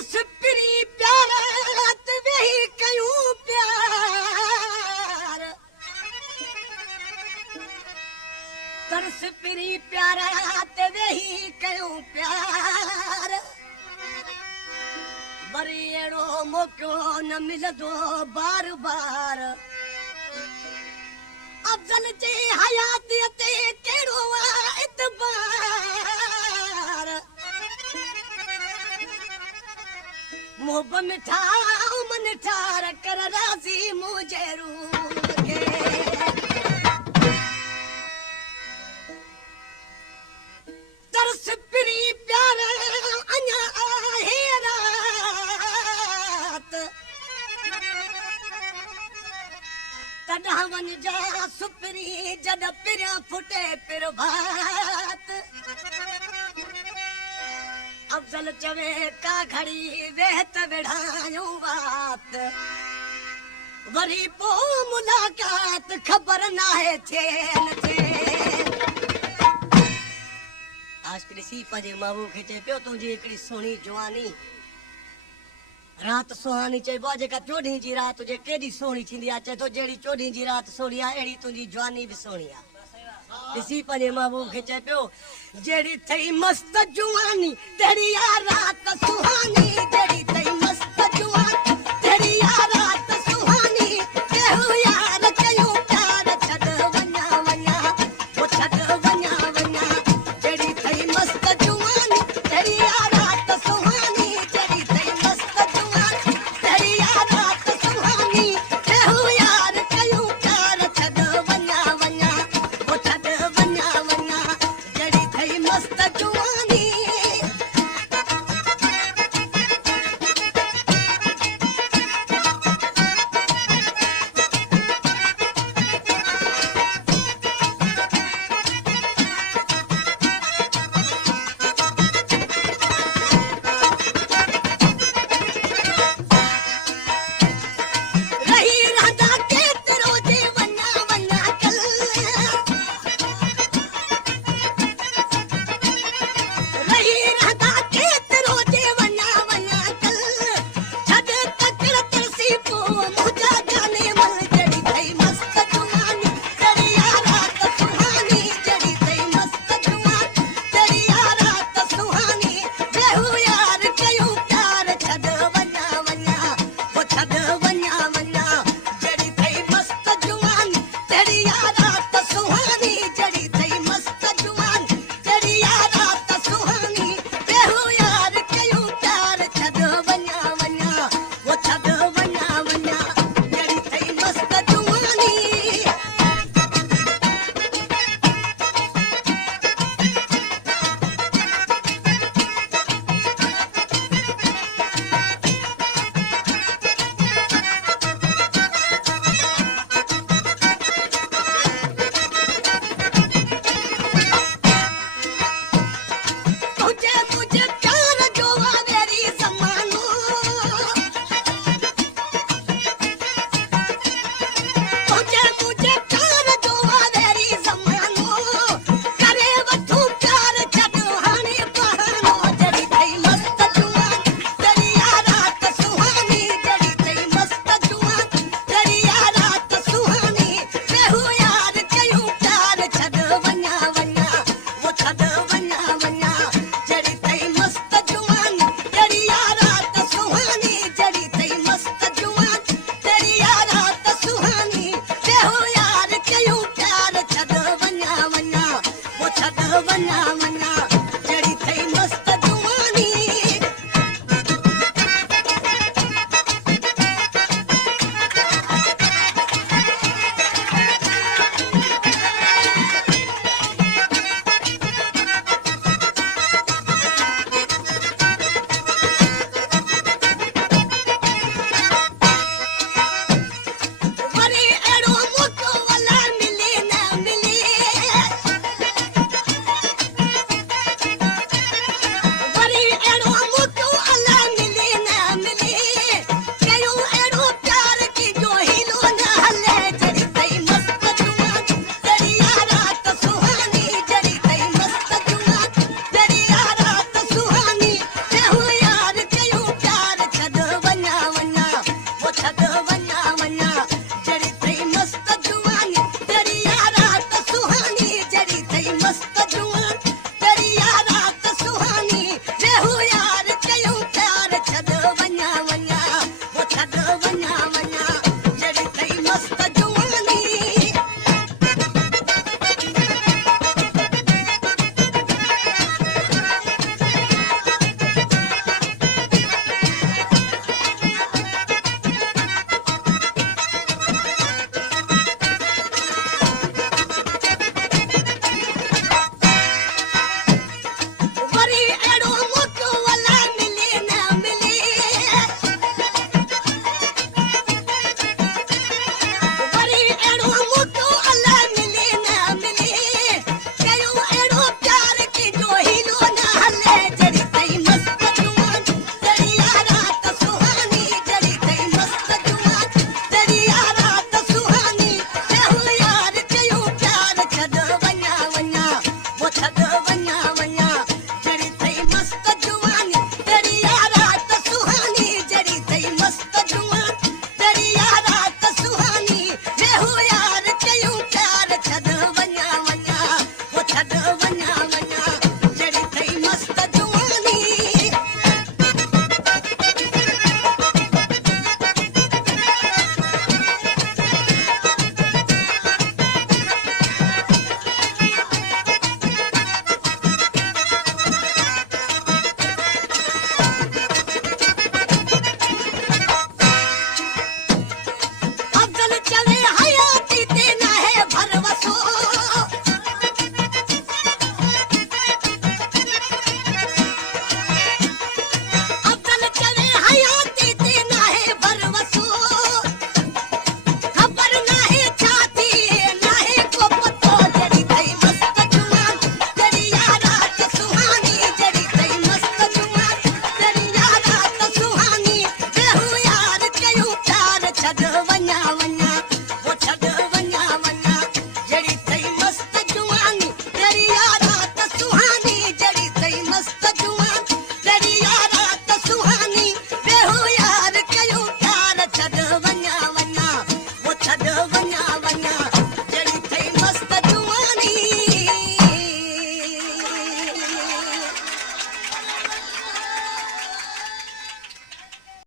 तरस पिरी प्यार ते वेही कयूं प्यार तरस पिरी प्यार ते वेही कयूं प्यार वरी अहिड़ो मौक़ो न मिलंदो बार बार अफ़ज़ल जे हयात ते कहिड़ो एतबार मोहब मिठा मन ठार कर राज़ी मुझे रूह के तरस पिरी प्यार अञा आहे रात तॾहिं वञ जा सुपरी जॾहिं पिरियां फुटे पिर भात अफ़ज़ल चवे का घड़ी वेह त विढ़ायूं वात वरी पोइ मुलाक़ात ख़बर नाहे थिए न थिए आशिक़ ॾिसी पंहिंजे महबूब खे चए पियो तुंहिंजी हिकिड़ी सुहिणी जवानी रात सुहानी चइबो आहे जेका 14 जी रात हुजे केॾी सुहिणी थींदी आहे चए थो जहिड़ी 14 जी रात सुहिणी आहे अहिड़ी तुंहिंजी जवानी बि सुहिणी आहे ॾिसी पंहिंजे महबूब खे चए पियो जहिड़ी थई मस्त जवानी तहिड़ी आहे रात सुहानी